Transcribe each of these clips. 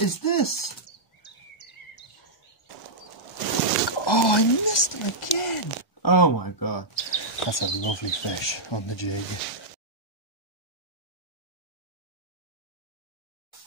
What is this? Oh, I missed him again. Oh my god. That's a lovely fish on the jig.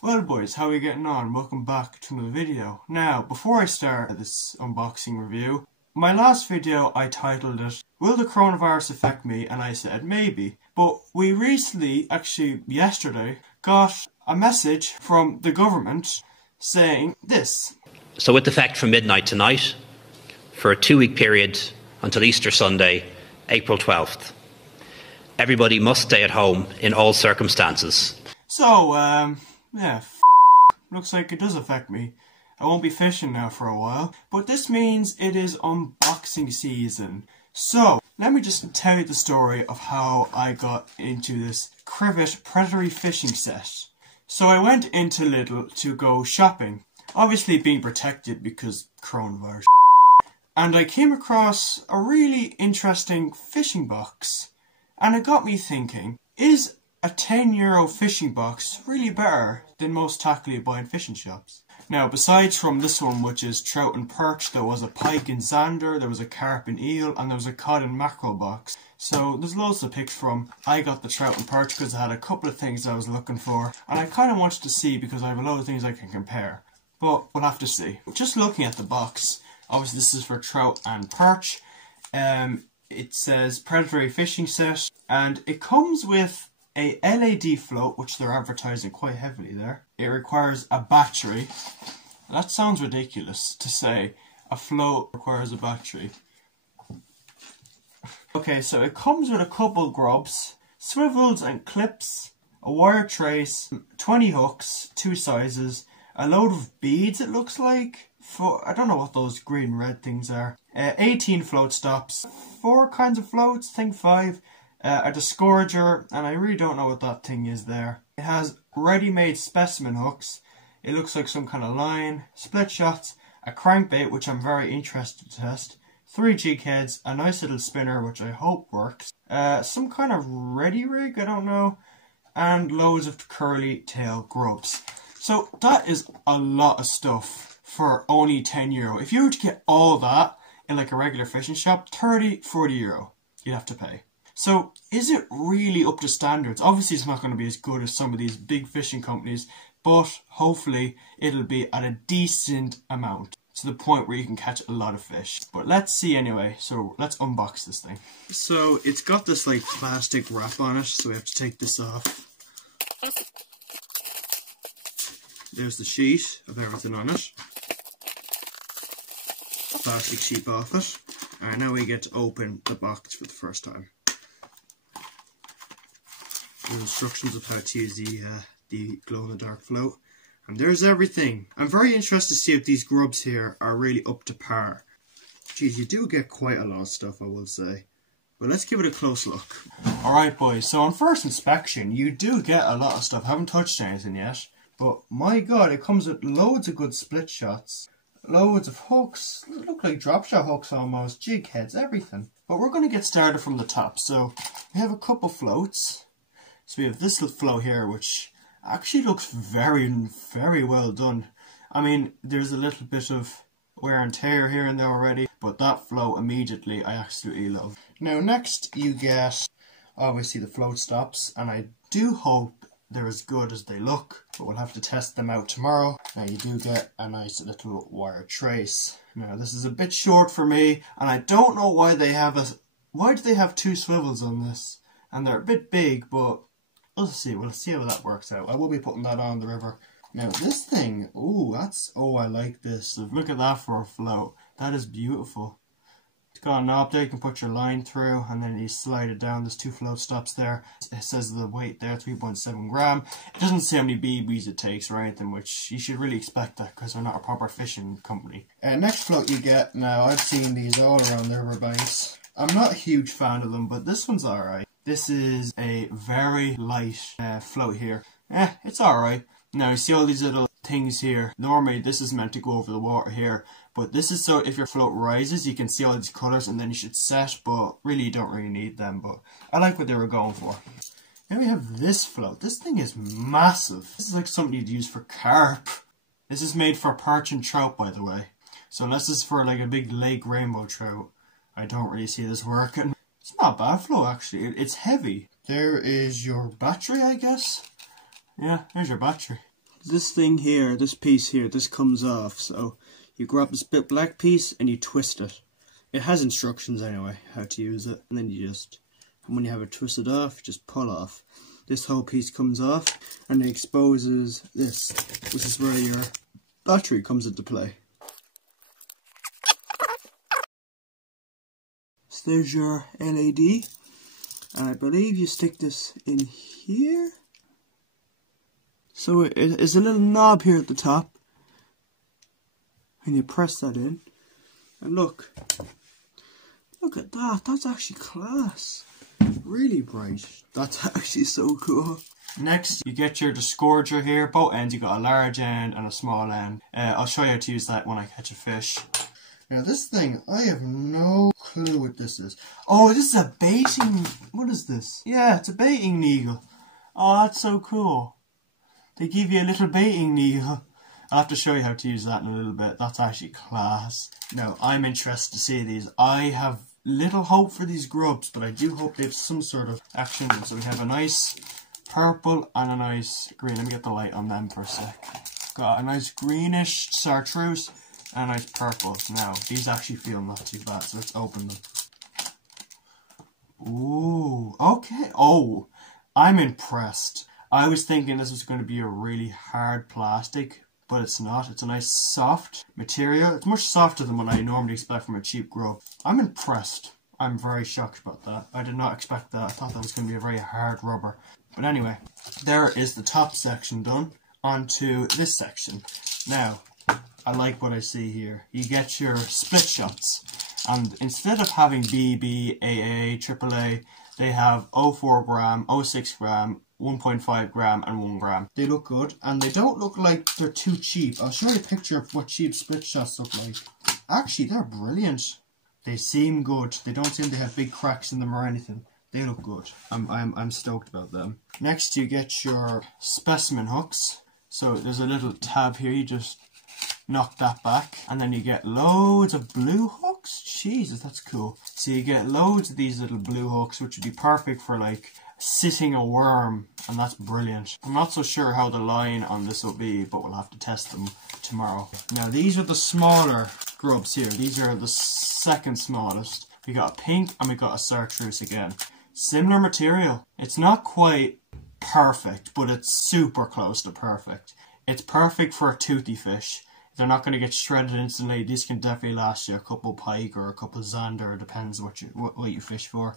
Well boys, how are you getting on? Welcome back to another video. Now, before I start this unboxing review, my last video I titled it, "Will the coronavirus affect me?" and I said maybe. But we recently, actually yesterday, got a message from the government saying this. So with effect from midnight tonight, for a 2-week period until Easter Sunday, April 12th, everybody must stay at home in all circumstances. So, yeah, looks like it does affect me. I won't be fishing now for a while, but this means it is unboxing season. So, let me just tell you the story of how I got into this Crankbait predatory fishing set. So I went into LIDL to go shopping, obviously being protected because coronavirus. And I came across a really interesting fishing box, and it got me thinking, is a €10 fishing box really better than most tackle you buy in fishing shops? Now, besides from this one, which is trout and perch, there was a pike and zander, there was a carp and eel, and there was a cod and mackerel box. So there's loads to pick from. I got the trout and perch because I had a couple of things I was looking for, and I kind of wanted to see because I have a lot of things I can compare. But we'll have to see. Just looking at the box, obviously this is for trout and perch. It says predatory fishing set, and it comes with a LED float, which they're advertising quite heavily there. It requires a battery. That sounds ridiculous to say. A float requires a battery. Okay, so it comes with a couple grubs, swivels and clips, a wire trace, 20 hooks, 2 sizes, a load of beads it looks like. I don't know what those green and red things are. 18 float stops, 4 kinds of floats, I think 5. A discourager, and I really don't know what that thing is there. It has ready-made specimen hooks. It looks like some kind of line, split shots, a crankbait, which I'm very interested to test, 3 jig heads, a nice little spinner, which I hope works, some kind of ready rig, I don't know, and loads of curly tail grubs. So that is a lot of stuff for only €10. If you were to get all that in like a regular fishing shop, €30–40 you'd have to pay. So, is it really up to standards? Obviously it's not going to be as good as some of these big fishing companies, but hopefully it'll be at a decent amount, to the point where you can catch a lot of fish. But let's see anyway, so let's unbox this thing. So, it's got this like plastic wrap on it, so we have to take this off. There's the sheet of everything on it. Plastic sheet off it. Alright, now we get to open the box for the first time. The instructions of how to use the glow-in-the-dark float, and there's everything. I'm very interested to see if these grubs here are really up to par. Geez, you do get quite a lot of stuff, I will say, but let's give it a close look. Alright boys, so on first inspection you do get a lot of stuff. I haven't touched anything yet, but my god, it comes with loads of good split shots, loads of hooks, look like drop shot hooks almost, jig heads, everything. But we're going to get started from the top. So we have a couple floats. So we have this little float here, which actually looks very, very well done. I mean, there's a little bit of wear and tear here and there already, but that float immediately I absolutely love. Now next you get, obviously, the float stops, and I do hope they're as good as they look, but we'll have to test them out tomorrow. Now you do get a nice little wire trace. Now this is a bit short for me, and I don't know why they have why do they have 2 swivels on this? And they're a bit big, but we'll see how that works out. I will be putting that on the river. Now this thing, I like this. Look at that for a float. That is beautiful. It's got a knob there, you can put your line through, and then you slide it down. There's 2 float stops there. It says the weight there, 3.7 gram. It doesn't say how many BBs it takes or anything, which you should really expect that because we're not a proper fishing company. Next float you get, now I've seen these all around the riverbanks. I'm not a huge fan of them, but this one's alright. This is a very light float here. It's alright. Now you see all these little things here. Normally this is meant to go over the water here, but this is so if your float rises you can see all these colours and then you should set, but really you don't really need them, but I like what they were going for. Then we have this float. This thing is massive. This is like something you'd use for carp. This is made for perch and trout, by the way. So unless this is for like a big lake rainbow trout, I don't really see this working. It's not bad flow actually, it's heavy. There is your battery, I guess. Yeah, there's your battery. This thing here, this piece here, this comes off. So you grab this bit black piece and you twist it. It has instructions anyway, how to use it. And then you just, and when you have it twisted off, just pull off. This whole piece comes off and it exposes this. This is where your battery comes into play. So there's your LED. And I believe you stick this in here. So it is a little knob here at the top. And you press that in. And look at that, that's actually class. Really bright. That's actually so cool. Next, you get your disgorger here. Both ends, you got a large end and a small end. I'll show you how to use that when I catch a fish. Now this thing, I have no clue what this is. Oh, this is a baiting, what is this? Yeah, it's a baiting needle. Oh, that's so cool. They give you a little baiting needle. I'll have to show you how to use that in a little bit. That's actually class. Now, I'm interested to see these. I have little hope for these grubs, but I do hope they have some sort of action. So we have a nice purple and a nice green. Let me get the light on them for a sec. Got a nice greenish chartreuse and a nice purple. Now, these actually feel not too bad, so let's open them. Ooh, okay. Oh, I'm impressed. I was thinking this was going to be a really hard plastic, but it's not. It's a nice soft material. It's much softer than what I normally expect from a cheap grub. I'm impressed. I'm very shocked about that. I did not expect that. I thought that was going to be a very hard rubber. But anyway, there is the top section done. Onto this section. Now, I like what I see here. You get your split shots. And instead of having BB, AA, AAA, they have 0.4 gram, 0.6 gram, 1.5 gram and 1 gram. They look good and they don't look like they're too cheap. I'll show you a picture of what cheap split shots look like. Actually, they're brilliant. They seem good. They don't seem to have big cracks in them or anything. They look good. I'm stoked about them. Next you get your specimen hooks. So there's a little tab here, you just knock that back and then you get loads of blue hooks. Jesus, that's cool. So you get loads of these little blue hooks which would be perfect for like sitting a worm, and that's brilliant. I'm not so sure how the line on this will be, but we'll have to test them tomorrow. Now these are the smaller grubs here. These are the second smallest. We got a pink and we got a chartreuse again. Similar material. It's not quite perfect, but it's super close to perfect. It's perfect for a toothy fish. They're not going to get shredded instantly. These can definitely last you a couple pike or a couple zander. It depends what you fish for.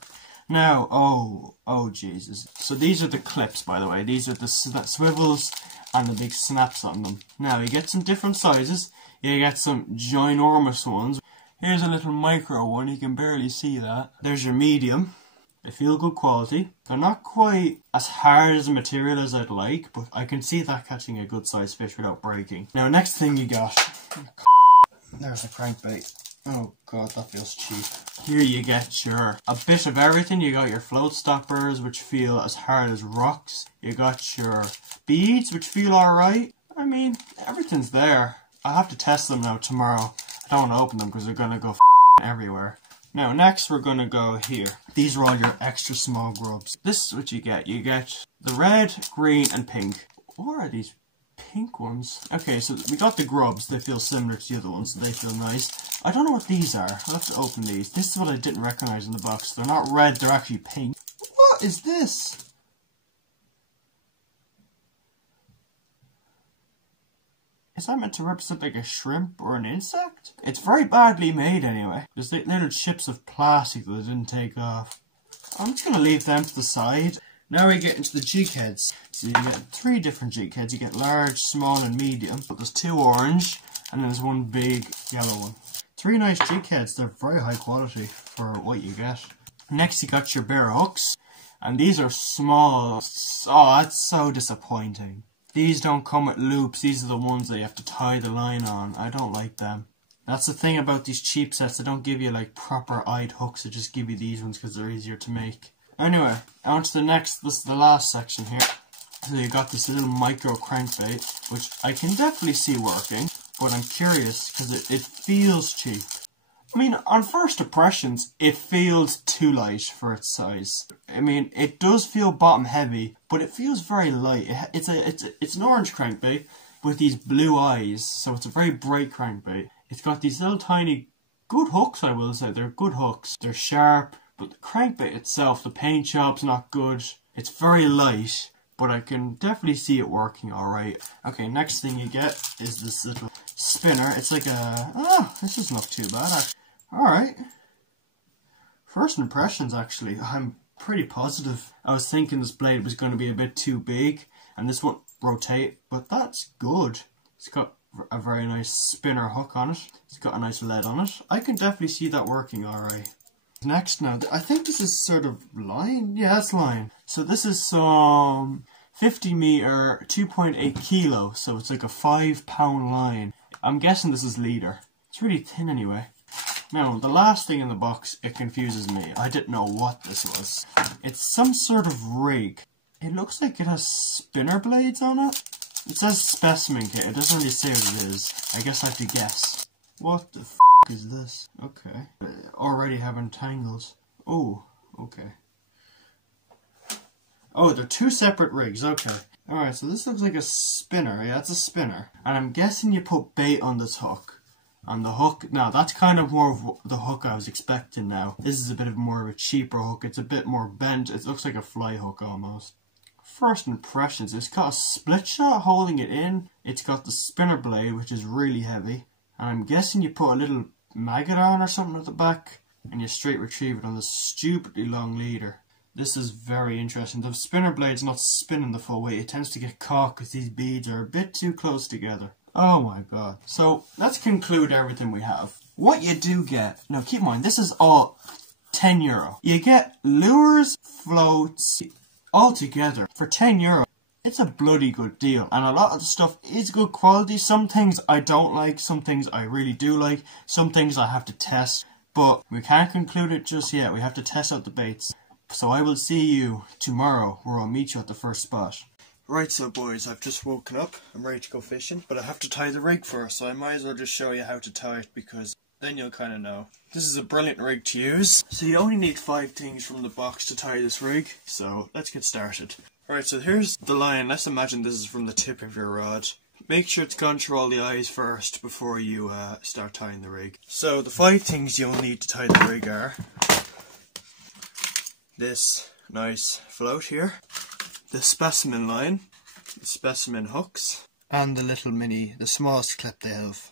Now, oh Jesus. So these are the clips, by the way. These are the swivels and the big snaps on them. Now, you get some different sizes. You get some ginormous ones. Here's a little micro one. You can barely see that. There's your medium. They feel good quality. They're not quite as hard as a material as I'd like, but I can see that catching a good sized fish without breaking. Now, next thing you got. There's a crankbait. Oh god, that feels cheap. Here you get a bit of everything. You got your float stoppers, which feel as hard as rocks. You got your beads, which feel alright. I mean, everything's there. I'll have to test them now tomorrow. I don't want to open them because they're going to go everywhere. Now, next we're going to go here. These are all your extra small grubs. This is what you get. You get the red, green, and pink. What are these pink ones? Okay, so we got the grubs. They feel similar to the other ones, so they feel nice. I don't know what these are. I'll have to open these. This is what I didn't recognize in the box. They're not red, they're actually pink. What is this? Is that meant to represent like a shrimp or an insect? It's very badly made anyway. There's like little chips of plastic that I didn't take off. I'm just going to leave them to the side. Now we get into the jig heads. So you get 3 different jig heads. You get large, small and medium. But there's 2 orange and then there's 1 big yellow one. 3 nice jig heads. They're very high quality for what you get. Next you got your bare hooks. And these are small. Oh, that's so disappointing. These don't come with loops. These are the ones that you have to tie the line on. I don't like them. That's the thing about these cheap sets. They don't give you like proper eyed hooks. They just give you these ones because they're easier to make. Anyway, on to the next. This is the last section here. So you got this little micro crankbait, which I can definitely see working, but I'm curious because it feels cheap. I mean, on first impressions, it feels too light for its size. I mean, it does feel bottom heavy, but it feels very light. It's an orange crankbait with these blue eyes, so it's a very bright crankbait. It's got these little tiny, good hooks, I will say. They're good hooks. They're sharp, but the crankbait itself, the paint job's not good. It's very light, but I can definitely see it working alright. Okay, next thing you get is this little spinner. It's like a, this doesn't look too bad. Alright. First impressions, actually, I'm pretty positive. I was thinking this blade was going to be a bit too big, and this won't rotate, but that's good. It's got a very nice spinner hook on it. It's got a nice lead on it. I can definitely see that working alright. Next now, I think this is sort of line. Yeah, it's line. So this is some 50 meter, 2.8 kilo. So it's like a 5-pound line. I'm guessing this is leader. It's really thin anyway. Now, the last thing in the box, it confuses me. I didn't know what this was. It's some sort of rig. It looks like it has spinner blades on it. It says specimen kit. It doesn't really say what it is. I guess I have to guess. What the f is this? Okay. Already having tangles. Oh, okay. Oh, they're two separate rigs. Okay. Alright, so this looks like a spinner. Yeah, it's a spinner. And I'm guessing you put bait on this hook. On the hook, now that's kind of more of the hook I was expecting now. This is a bit of more of a cheaper hook. It's a bit more bent. It looks like a fly hook almost. First impressions, it's got a split shot holding it in. It's got the spinner blade, which is really heavy. And I'm guessing you put a little maggot on or something at the back, and you straight retrieve it on this stupidly long leader. This is very interesting. The spinner blade's not spinning the full weight. It tends to get caught because these beads are a bit too close together. Oh my god. So, let's conclude everything we have. What you do get, now keep in mind, this is all €10. You get lures, floats, all together for €10. It's a bloody good deal, and a lot of the stuff is good quality. Some things I don't like, some things I really do like, some things I have to test, but we can't conclude it just yet. We have to test out the baits. So I will see you tomorrow, where I'll meet you at the first spot. Right, so boys, I've just woken up. I'm ready to go fishing, but I have to tie the rig first, so I might as well just show you how to tie it, because then you'll kind of know. This is a brilliant rig to use. So you only need 5 things from the box to tie this rig, so let's get started. Alright, so here's the line. Let's imagine this is from the tip of your rod. Make sure it's gone through all the eyes first before you start tying the rig. So the 5 things you'll need to tie the rig are this nice float here, the specimen line, the specimen hooks, and the little the smallest clip they have.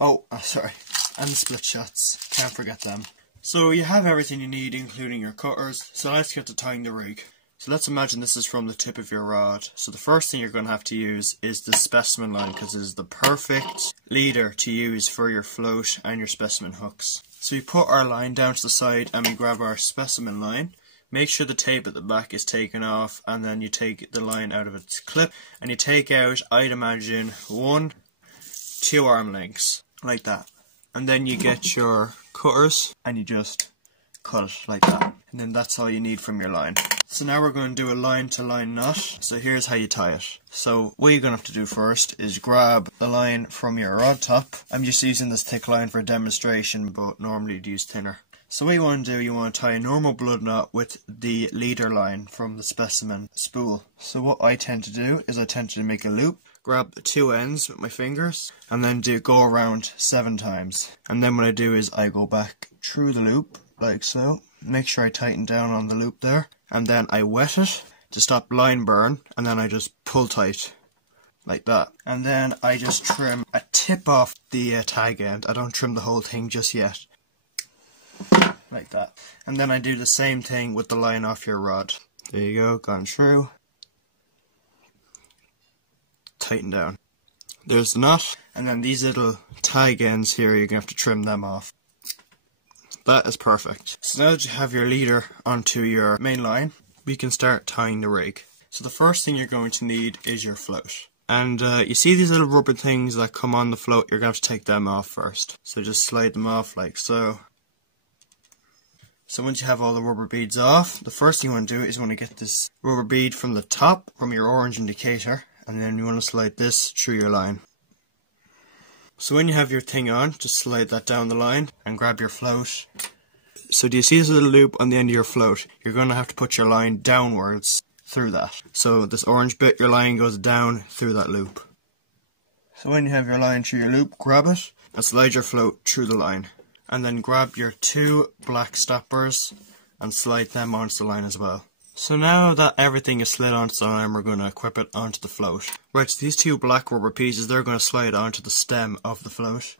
Oh, sorry, and the split shots. Can't forget them. So you have everything you need, including your cutters. So let's get to tying the rig. So let's imagine this is from the tip of your rod. So the first thing you're going to have to use is the specimen line, because it is the perfect leader to use for your float and your specimen hooks. So we put our line down to the side and we grab our specimen line. Make sure the tape at the back is taken off, and then you take the line out of its clip and you take out, I'd imagine, 1-2 arm lengths, like that. And then you get your cutters and you just cut it like that. And then that's all you need from your line. So now we're going to do a line to line knot. So here's how you tie it. So what you're going to have to do first is grab the line from your rod top. I'm just using this thick line for a demonstration, but normally you'd use thinner. So what you want to do, you want to tie a normal blood knot with the leader line from the specimen spool. So what I tend to do is I tend to make a loop, grab the 2 ends with my fingers, and then go around 7 times. And then what I do is I go back through the loop, like so. Make sure I tighten down on the loop there. And then I wet it to stop line burn, and then I just pull tight, like that. And then I just trim a tip off the tag end. I don't trim the whole thing just yet. Like that. And then I do the same thing with the line off your rod. There you go, gone through. Tighten down. There's the knot. And then these little tag ends here, you're going to have to trim them off. That is perfect. So now that you have your leader onto your main line, we can start tying the rig. So the first thing you're going to need is your float. And you see these little rubber things that come on the float, you're going to have to take them off first. So just slide them off like so. So once you have all the rubber beads off, the first thing you want to do is you want to get this rubber bead from the top, from your orange indicator, and then you want to slide this through your line. So when you have your thing on, just slide that down the line and grab your float. So do you see this little loop on the end of your float? You're going to have to put your line downwards through that. So this orange bit, your line goes down through that loop. So when you have your line through your loop, grab it and slide your float through the line. And then grab your 2 black stoppers and slide them onto the line as well. So now that everything is slid onto the line, we're going to equip it onto the float. Right, so these 2 black rubber pieces, they're going to slide onto the stem of the float.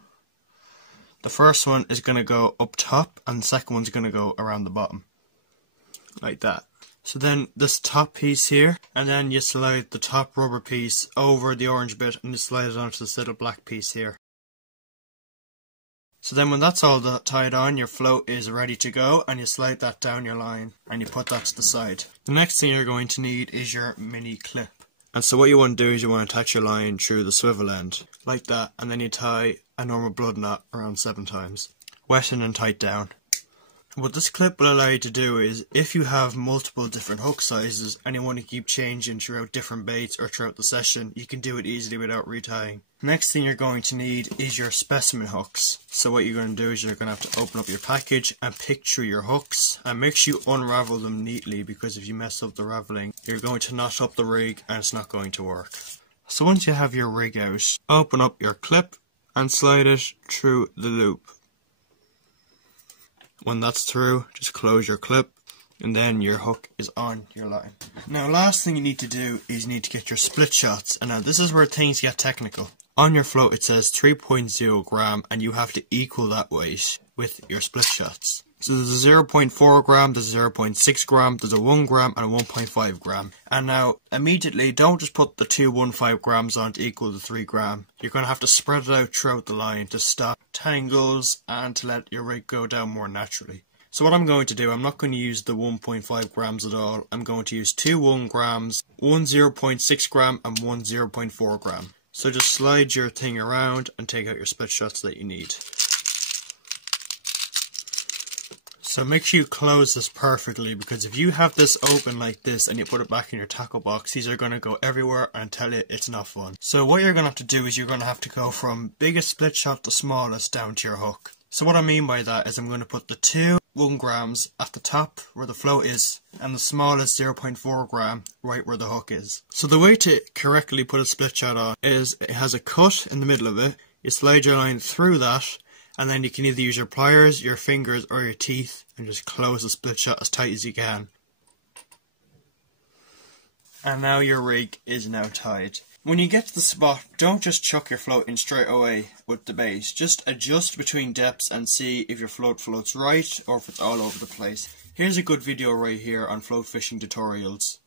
The first one is going to go up top and the second one's going to go around the bottom. Like that. So then this top piece here, and then you slide the top rubber piece over the orange bit and you slide it onto this little black piece here. So then when that's all tied on, your float is ready to go and you slide that down your line and you put that to the side. The next thing you're going to need is your mini clip. And so what you want to do is you want to attach your line through the swivel end, like that, and then you tie a normal blood knot around 7 times. Wet and tight down. What this clip will allow you to do is, if you have multiple different hook sizes and you want to keep changing throughout different baits or throughout the session, you can do it easily without retying. Next thing you're going to need is your specimen hooks. So what you're going to do is you're going to have to open up your package and pick through your hooks and make sure you unravel them neatly, because if you mess up the raveling, you're going to knot up the rig and it's not going to work. So once you have your rig out, open up your clip and slide it through the loop. When that's through, just close your clip and then your hook is on your line. Now last thing you need to do is you need to get your split shots, and now this is where things get technical. On your float it says 3.0 gram and you have to equal that weight with your split shots. So there's a 0.4 gram, there's a 0.6 gram, there's a 1 gram and a 1.5 gram. And now immediately don't just put the 2.15 grams on to equal the 3 gram. You're going to have to spread it out throughout the line to stop tangles and to let your rig go down more naturally. So what I'm going to do, I'm not going to use the 1.5 grams at all. I'm going to use 2 1 grams, 1 0.6 gram and 1 0.4 gram. So just slide your thing around and take out your split shots that you need. So make sure you close this perfectly, because if you have this open like this and you put it back in your tackle box, these are going to go everywhere and tell you it's not fun. So what you're going to have to do is you're going to have to go from biggest split shot to smallest down to your hook. So what I mean by that is I'm going to put the 2 1 grams at the top where the float is and the smallest 0.4 gram right where the hook is. So the way to correctly put a split shot on is it has a cut in the middle of it. You slide your line through that, and then you can either use your pliers, your fingers or your teeth and just close the split shot as tight as you can. And now your rig is now tied. When you get to the spot, don't just chuck your float in straight away with the bait. Just adjust between depths and see if your float floats right or if it's all over the place. Here's a good video right here on float fishing tutorials.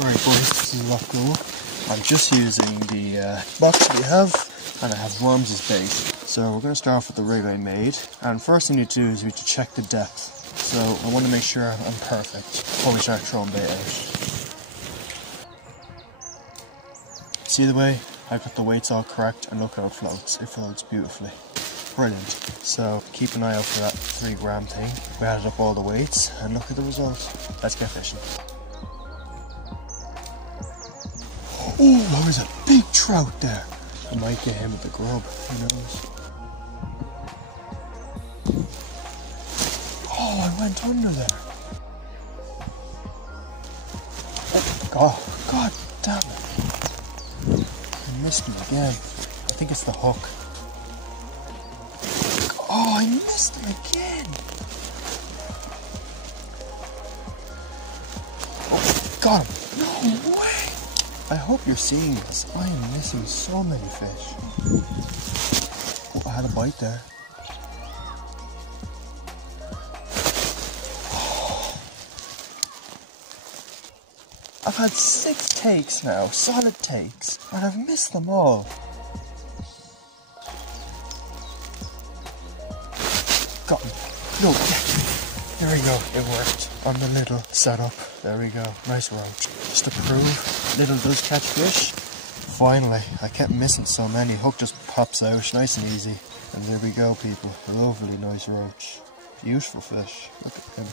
Right boys, this is what go. I'm just using the box we have, and I have worms as bait. So we're going to start off with the rig I made, and first thing you need to do is we need to check the depth. So I want to make sure I'm perfect before we start throwing bait out. See the way I got the weights all correct, and look how it floats. It floats beautifully. Brilliant. So keep an eye out for that 3 gram thing. We added up all the weights and look at the result. Let's get fishing. Oh, that was a big trout there. I might get him with the grub, who knows. Oh, I went under there. Oh, God damn it. I missed him again. I think it's the hook. Oh, I missed him again. Oh, got him. No way. I hope you're seeing this. I am missing so many fish. Oh, I had a bite there. Oh. I've had 6 takes now, solid takes, and I've missed them all. Got him. No, there we go. It worked on the little setup. There we go. Nice roach. Just to prove little does catch fish. Finally, I kept missing so many. Hook just pops out, nice and easy. And there we go, people. Lovely, nice roach. Beautiful fish. Look at him.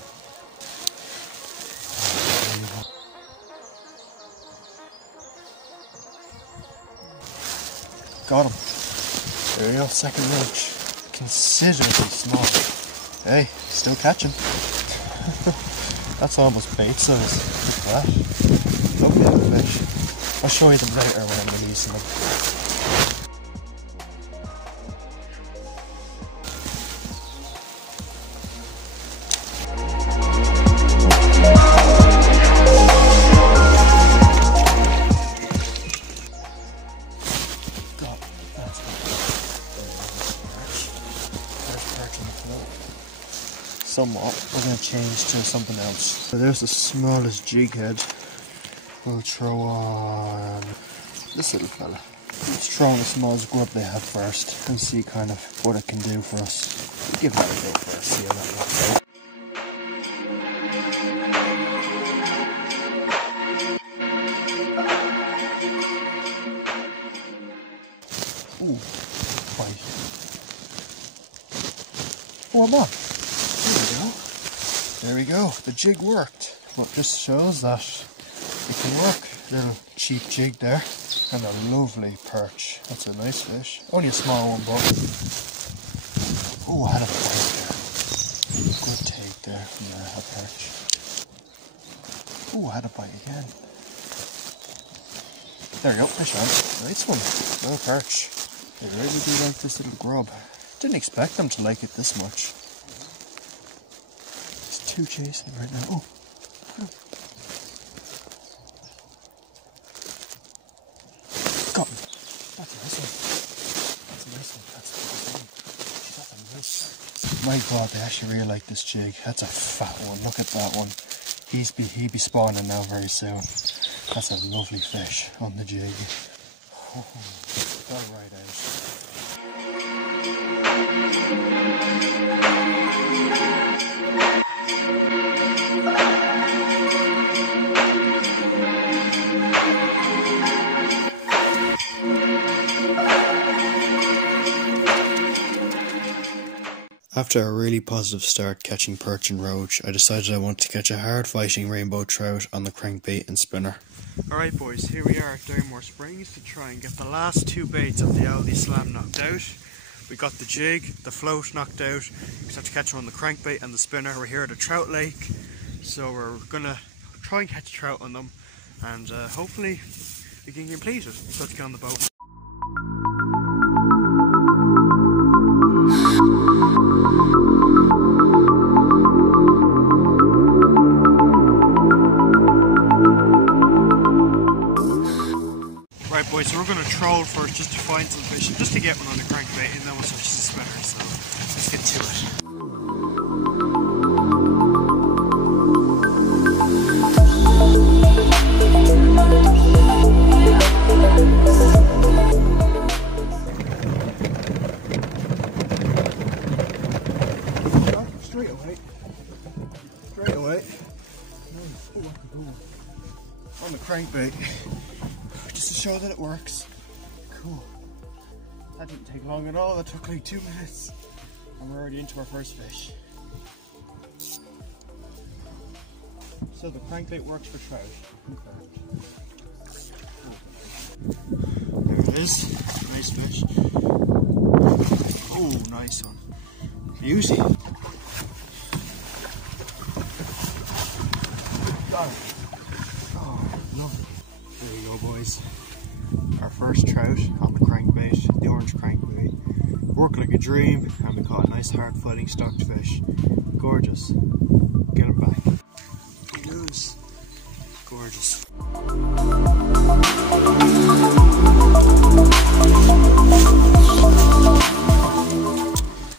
Got him. There you go, second roach. Considerably small. Hey, still catching. That's almost bait size. Look at that. Lovely little fish. I'll show you them later when I'm releasing them. Somewhat, we're going to change to something else. So there's the smallest jig head. We'll throw on this little fella. Let's throw on the smallest grub they have first and see kind of what it can do for us. We'll give that a go first, see how that works out. Ooh, bite. Oh, I'm on. There we go, the jig worked. Well, it just shows that it can work. Little cheap jig there, and a lovely perch. That's a nice fish. Only a small one, but oh, I had a bite there. Good take there from a perch. Oh, I had a bite again. There you go, fish on. Nice one. Little perch. They really do like this little grub. Didn't expect them to like it this much. Two chasing right now. Oh, got him. That's a nice one. That's a nice one. That's a nice one. My God, they actually really like this jig. That's a fat one. Look at that one. He'd be spawning now very soon. That's a lovely fish on the jig. Oh, got it right out. After a really positive start catching perch and roach, I decided I wanted to catch a hard fighting rainbow trout on the crankbait and spinner. Alright boys, here we are at Downmore Springs to try and get the last two baits of the Aldi Slam knocked out. We got the jig, the float knocked out, we just have to catch one on the crankbait and the spinner. We're here at a trout lake, so we're gonna try and catch trout on them, and hopefully we can complete it. So let's get on the boat. Right boys, so we're going to troll first just to find some fish, just to get one on the crankbait, and then we'll switch to the spinner, so let's get to it. Straight away. On the crankbait. Just to show that it works. Cool. That didn't take long at all, that took like 2 minutes. And we're already into our first fish. So the crankbait works for trout. There it is. Nice fish. Oh, nice one. Beauty. Got it. Oh, lovely. There you go, boys. Our first trout on the crankbait, the orange crankbait. Worked like a dream, and we caught a nice hard fighting stocked fish. Gorgeous. Get him back. Good news. Gorgeous.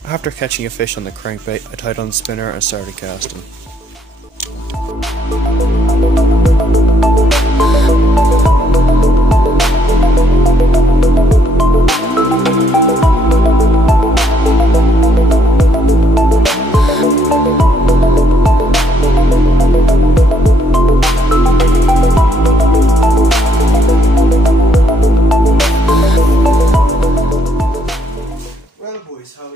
After catching a fish on the crankbait, I tied on the spinner and started casting. Well boys, how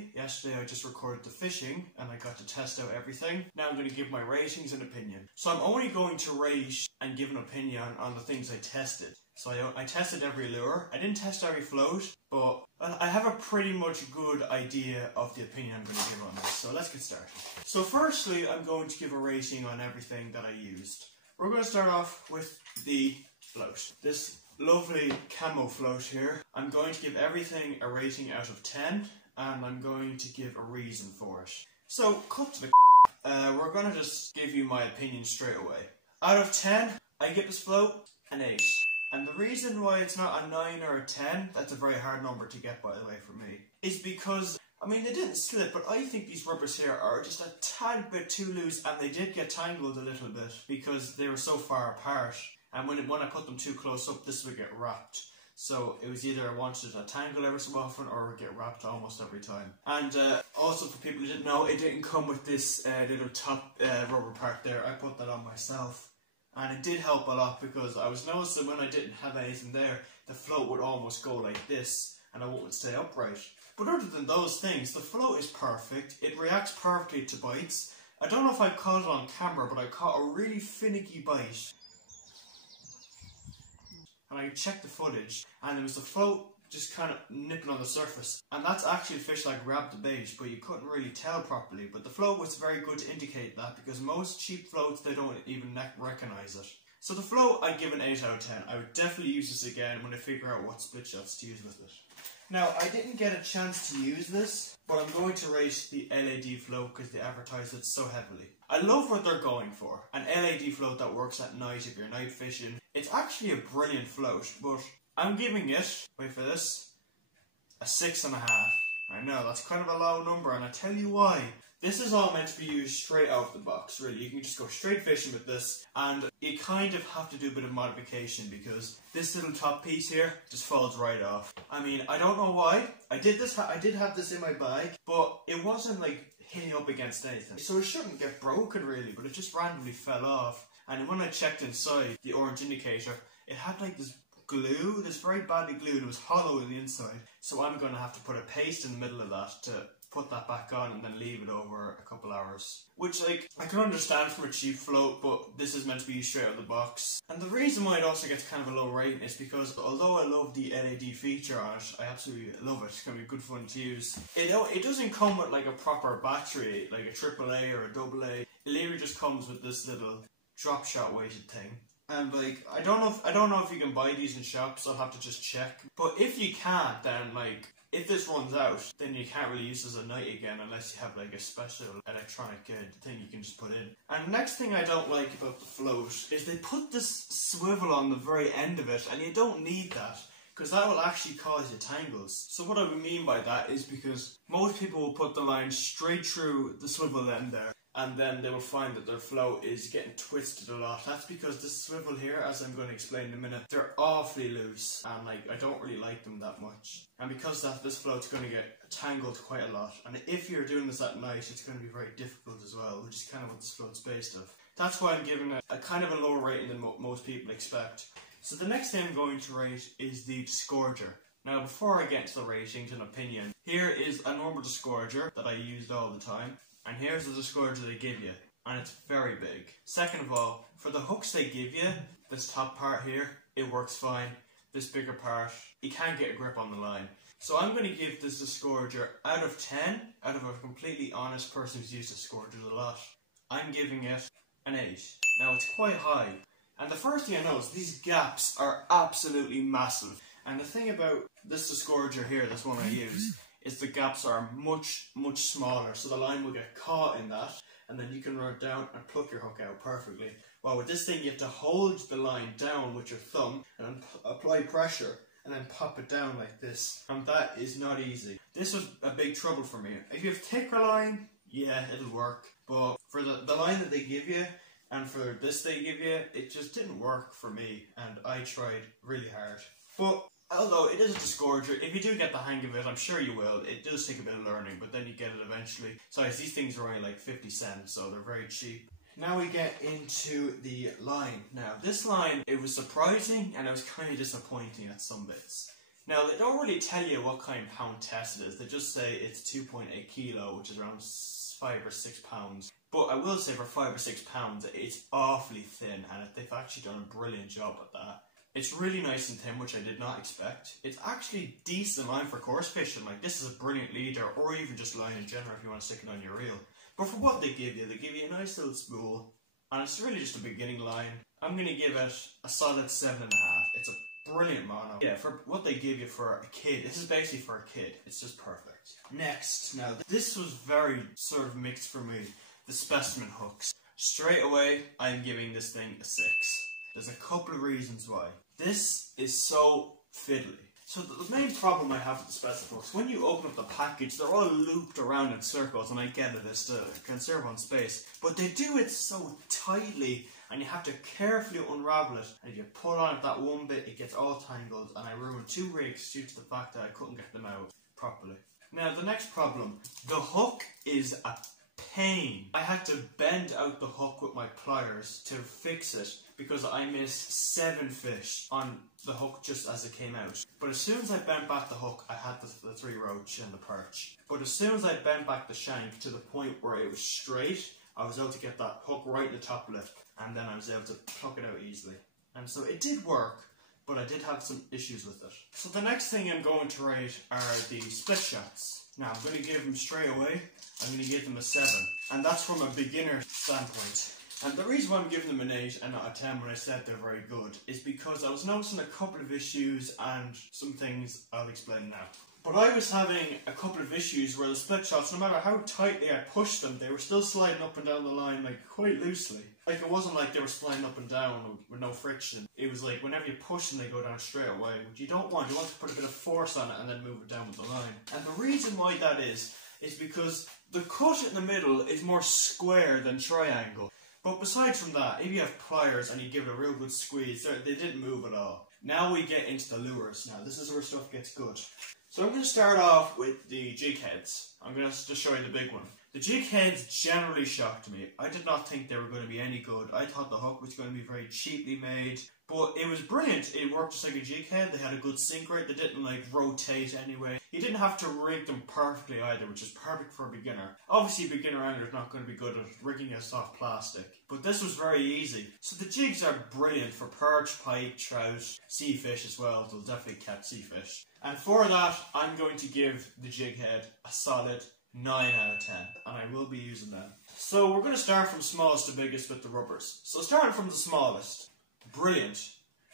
yesterday. Yesterday I just recorded the fishing and I got to test out everything. Now I'm going to give my ratings and opinion. So I'm only going to rate and give an opinion on the things I tested. So I tested every lure. I didn't test every float, but I have a pretty much good idea of the opinion I'm going to give on this. So let's get started. So firstly, I'm going to give a rating on everything that I used. We're going to start off with the float. This lovely camo float here. I'm going to give everything a rating out of 10, and I'm going to give a reason for it. So cut to the we're going to just give you my opinion straight away. Out of 10, I give this float an 8. And the reason why it's not a 9 or a 10, that's a very hard number to get by the way for me, is because, I mean, they didn't slip, but I think these rubbers here are just a tad bit too loose, and they did get tangled a little bit because they were so far apart. And when I put them too close up, this would get wrapped. So it was either I wanted to tangle every so often or get wrapped almost every time. And also for people who didn't know, it didn't come with this little top rubber part there. I put that on myself. And it did help a lot because I was noticing when I didn't have anything there, the float would almost go like this and I wouldn't stay upright. But other than those things, the float is perfect. It reacts perfectly to bites. I don't know if I caught it on camera, but I caught a really finicky bite. And I checked the footage and it was the float just kind of nipping on the surface. And that's actually a fish that grabbed the bait, but you couldn't really tell properly. But the float was very good to indicate that because most cheap floats, they don't even recognise it. So the float, I give an 8 out of 10. I would definitely use this again when I figure out what split shots to use with it. Now, I didn't get a chance to use this, but I'm going to rate the LIDL float because they advertise it so heavily. I love what they're going for. An LIDL float that works at night if you're night fishing. It's actually a brilliant float, but I'm giving it, wait for this, a 6.5. I know, that's kind of a low number, and I tell you why. This is all meant to be used straight out of the box, really. You can just go straight fishing with this, and you kind of have to do a bit of modification because this little top piece here just falls right off. I mean, I don't know why. I did have this in my bag, but it wasn't like hitting up against anything. So it shouldn't get broken really, but it just randomly fell off. And when I checked inside the orange indicator, it had like this glue, this very badly glued, and it was hollow on the inside. So I'm going to have to put a paste in the middle of that to put that back on and then leave it over a couple hours. Which, like, I can understand from a cheap float, but this is meant to be used straight out of the box. And the reason why it also gets kind of a low rating is because although I love the LIDL feature on it, I absolutely love it. It's going to be good fun to use. It doesn't come with like a proper battery, like a AAA or a AA. It literally just comes with this little drop shot weighted thing. And like, I don't know if you can buy these in shops. I'll have to just check. But if you can't, then like, if this runs out, then you can't really use this at night again unless you have like a special electronic thing you can just put in. And the next thing I don't like about the float is they put this swivel on the very end of it, and you don't need that because that will actually cause you tangles. So what I mean by that is because most people will put the line straight through the swivel end there, and then they will find that their float is getting twisted a lot. That's because this swivel here, as I'm going to explain in a minute, they're awfully loose, and like I don't really like them that much. And because of that, this float's going to get tangled quite a lot. And if you're doing this at night, it's going to be very difficult as well, which is kind of what this float's based off. That's why I'm giving it a kind of a lower rating than most people expect. So the next thing I'm going to rate is the disgorger. Now before I get to the ratings and opinion, here is a normal disgorger that I used all the time. And here's the disgorger they give you, and it's very big. Second of all, for the hooks they give you, this top part here, it works fine. This bigger part, you can't get a grip on the line. So I'm going to give this disgorger out of 10, out of a completely honest person who's used disgorgers a lot, I'm giving it an 8. Now it's quite high. And the first thing I notice, these gaps are absolutely massive. And the thing about this disgorger here, this one I use, is the gaps are much smaller, so the line will get caught in that, and then you can run it down and pluck your hook out perfectly. While with this thing you have to hold the line down with your thumb and then apply pressure and then pop it down like this, and that is not easy. This was a big trouble for me. If you have thicker line, yeah, it'll work, but for the line that they give you and for this they give you, it just didn't work for me, and I tried really hard. But although it is a disgorger, if you do get the hang of it, I'm sure you will. It does take a bit of learning, but then you get it eventually. So these things are only like 50 cents, so they're very cheap. Now we get into the line. Now this line, it was surprising and it was kind of disappointing at some bits. Now, they don't really tell you what kind of pound test it is. They just say it's 2.8 kilo, which is around 5 or 6 pounds. But I will say for 5 or 6 pounds, it's awfully thin, and they've actually done a brilliant job at that. It's really nice and thin, which I did not expect. It's actually decent line for coarse fishing. Like, this is a brilliant leader, or even just line in general if you want to stick it on your reel. But for what they give you a nice little spool, and it's really just a beginning line. I'm going to give it a solid 7.5. It's a brilliant mono. Yeah, for what they give you for a kid, this is basically for a kid. It's just perfect. Next, now this was very sort of mixed for me, the specimen hooks. Straight away, I'm giving this thing a 6. There's a couple of reasons why. This is so fiddly. So the main problem I have with the specimen hooks, when you open up the package, they're all looped around in circles, and I get it, it's to conserve on space. But they do it so tightly, and you have to carefully unravel it. And if you pull on it that one bit, it gets all tangled, and I ruined 2 rigs due to the fact that I couldn't get them out properly. Now the next problem, the hook is a pain. I had to bend out the hook with my pliers to fix it because I missed 7 fish on the hook just as it came out. But as soon as I bent back the hook, I had the 3 roach and the perch. But as soon as I bent back the shank to the point where it was straight, I was able to get that hook right in the top lip, and then I was able to pluck it out easily. And so it did work, but I did have some issues with it. So the next thing I'm going to rate are the split shots. Now I'm going to give them straight away, I'm going to give them a 7. And that's from a beginner standpoint. And the reason why I'm giving them an 8 and not a 10 when I said they're very good is because I was noticing a couple of issues and some things I'll explain now. But I was having a couple of issues where the split shots, no matter how tightly I pushed them, they were still sliding up and down the line like quite loosely. Like it wasn't like they were sliding up and down with no friction. It was like whenever you push them they go down straight away, which you don't want. You want to put a bit of force on it and then move it down with the line. And the reason why that is because the cut in the middle is more square than triangle. But besides from that, if you have pliers and you give it a real good squeeze, they didn't move at all. Now we get into the lures. Now this is where stuff gets good. So I'm going to start off with the jig heads. I'm going to just show you the big one. The jig heads generally shocked me. I did not think they were going to be any good. I thought the hook was going to be very cheaply made. But it was brilliant. It worked just like a jig head. They had a good sink rate. They didn't like rotate anyway. You didn't have to rig them perfectly either, which is perfect for a beginner. Obviously a beginner angler is not going to be good at rigging a soft plastic. But this was very easy. So the jigs are brilliant for perch, pike, trout, sea fish as well. They'll definitely catch sea fish. And for that, I'm going to give the jig head a solid 9 out of 10. And I will be using them. So we're going to start from smallest to biggest with the rubbers. So starting from the smallest. Brilliant.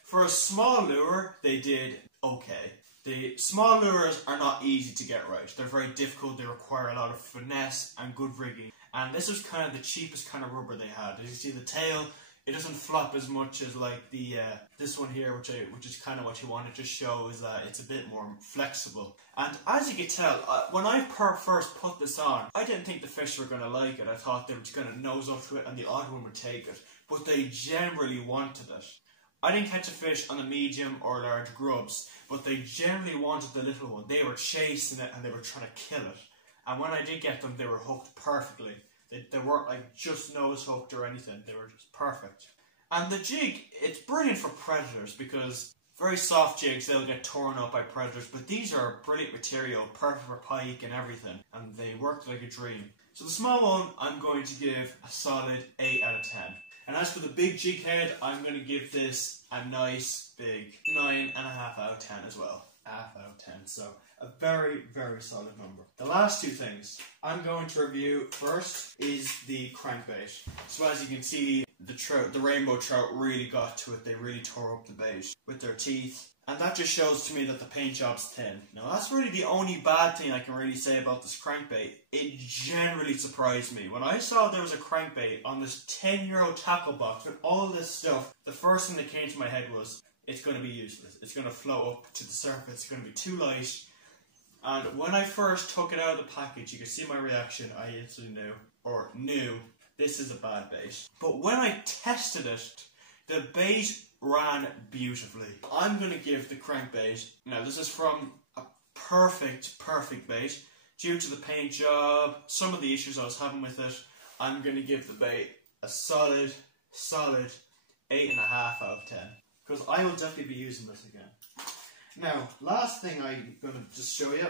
For a small lure, they did okay. The small lures are not easy to get right. They're very difficult. They require a lot of finesse and good rigging. And this was kind of the cheapest kind of rubber they had. As you see the tail, it doesn't flop as much as like the this one here, which is kind of what you want to just show is that it's a bit more flexible. And as you can tell, when I first put this on, I didn't think the fish were going to like it. I thought they were just going to nose up to it and the odd one would take it. But they generally wanted it. I didn't catch a fish on the medium or large grubs, but they generally wanted the little one. They were chasing it and they were trying to kill it. And when I did get them, they were hooked perfectly. They weren't like just nose hooked or anything. They were just perfect. And the jig, it's brilliant for predators because very soft jigs, they'll get torn up by predators. But these are brilliant material, perfect for pike and everything. And they worked like a dream. So the small one, I'm going to give a solid 8 out of 10. And as for the big jig head, I'm going to give this a nice big 9.5 out of 10 as well. Half out of 10. So a very, very solid number. The last two things I'm going to review first is the crankbait. So as you can see, the rainbow trout really got to it. They really tore up the bait with their teeth. And that just shows to me that the paint job's thin. Now that's really the only bad thing I can really say about this crankbait. It generally surprised me. When I saw there was a crankbait on this 10-euro tackle box with all this stuff, the first thing that came to my head was, it's going to be useless. It's going to float up to the surface. It's going to be too light. And when I first took it out of the package, you can see my reaction. I instantly knew this is a bad bait. But when I tested it, the bait ran beautifully. I'm going to give the crankbait, now this is from a perfect bait. Due to the paint job, some of the issues I was having with it, I'm going to give the bait a solid 8.5 out of 10. Because I will definitely be using this again. Now, last thing I'm going to just show you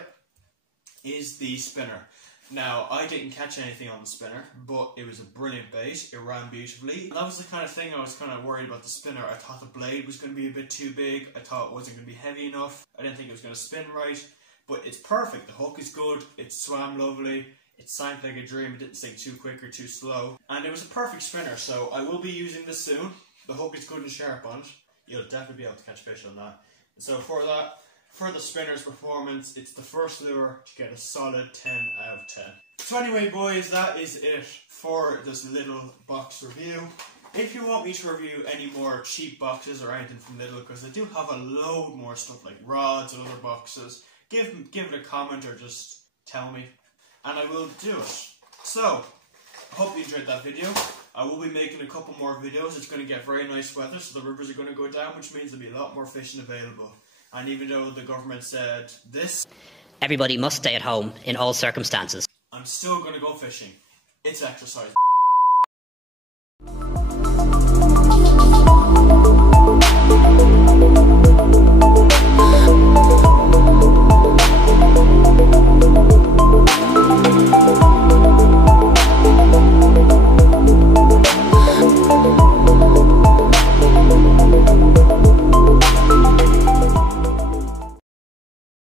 is the spinner. Now, I didn't catch anything on the spinner, but it was a brilliant bait. It ran beautifully. And that was the kind of thing I was kind of worried about the spinner. I thought the blade was going to be a bit too big. I thought it wasn't going to be heavy enough. I didn't think it was going to spin right. But it's perfect. The hook is good. It swam lovely. It sank like a dream. It didn't sink too quick or too slow. And it was a perfect spinner, so I will be using this soon. The hook is good and sharp on it. You'll definitely be able to catch fish on that. So for that, for the spinner's performance, it's the first lure to get a solid 10 out of 10. So anyway, boys, that is it for this little box review. If you want me to review any more cheap boxes or anything from Lidl, because I do have a load more stuff like rods and other boxes, give it a comment or just tell me, and I will do it. So, I hope you enjoyed that video. I will be making a couple more videos. It's going to get very nice weather, so the rivers are going to go down, which means there'll be a lot more fishing available. And even though the government said this, everybody must stay at home in all circumstances. I'm still going to go fishing. It's exercise.